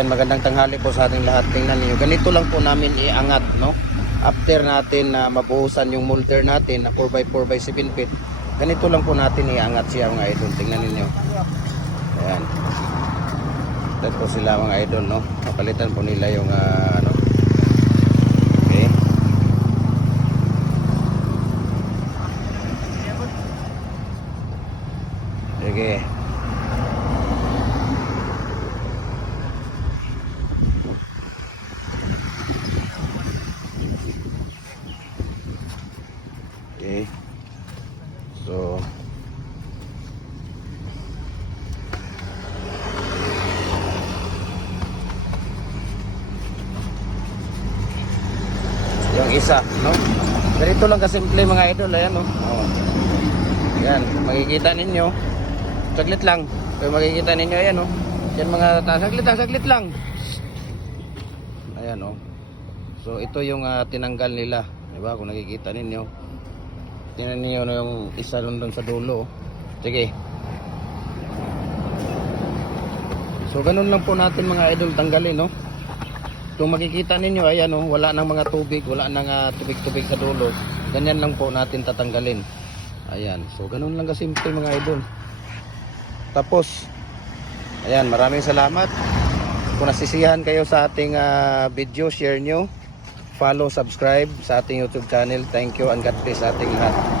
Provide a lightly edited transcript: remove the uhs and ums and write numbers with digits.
Magandang tanghali po sa ating lahat. Tingnan niyo, ganito lang po namin iangat, no? After natin na mabuhusan yung molder natin na 4x4 by 7 feet, ganito lang po natin iangat siya mga idol. Tingnan niyo. Ayan. Ito po sila mga idol, no? Kapalitan po nila yung ano. Okay. Sige. Okay. So yung isa, no? Ganito lang kasimple mga idol, ayan, no? Oh. Ayan, makikita ninyo. Saglit lang. Kaya makikita ninyo, ayan, no? Yan mga saglit lang. Ayan, no? So ito yung tinanggal nila, 'di ba? Kung nakikita ninyo. Tingnan niyo na yung isa doon sa dulo. Sige. So ganun lang po natin mga idol tanggalin, no? Kung makikita ninyo, ayan, no, wala nang mga tubig, wala nang tubig-tubig sa dulo. Ganyan lang po natin tatanggalin. Ayan. So ganun lang kasimple mga idol. Tapos ayan, maraming salamat. Kung nasisiyahan kayo sa ating video, share nyo, follow, subscribe sa ating YouTube channel. Thank you and God bless sa ating lahat.